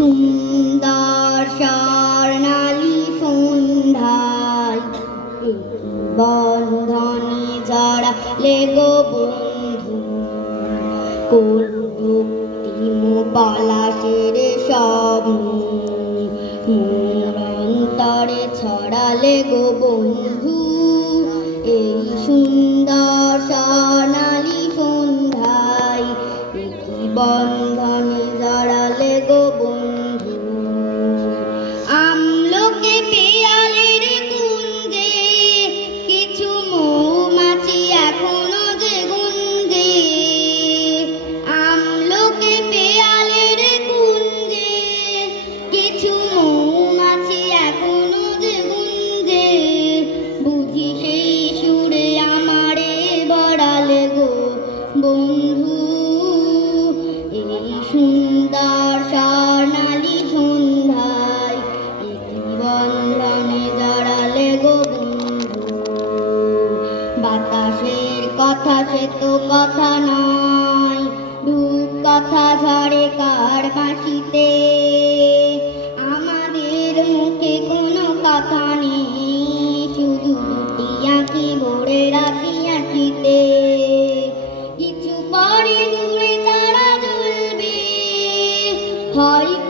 সুন্দর স্বর্ণালী সন্ধ্যায় বন্ধনে যারা লেগো বন্ধু। কোন ভক্তিম পলাশের স্বপ্ন অন্তরে ছড়ালে গো বন্ধু। এই সুন্দর বন্ধনে জড়ালে গো বন্ধু। বাতাসের কথা সে তো কথা নয়। দুঃখ কথা ঝরে কার বাঁশিতে? আমাদের মুখে কোনো কথা নেই। শুধু দুটি আঁকি ভরে রাখি আঁকিতে কিছু পরে দূরে তারা জ্বলবে। হয়তো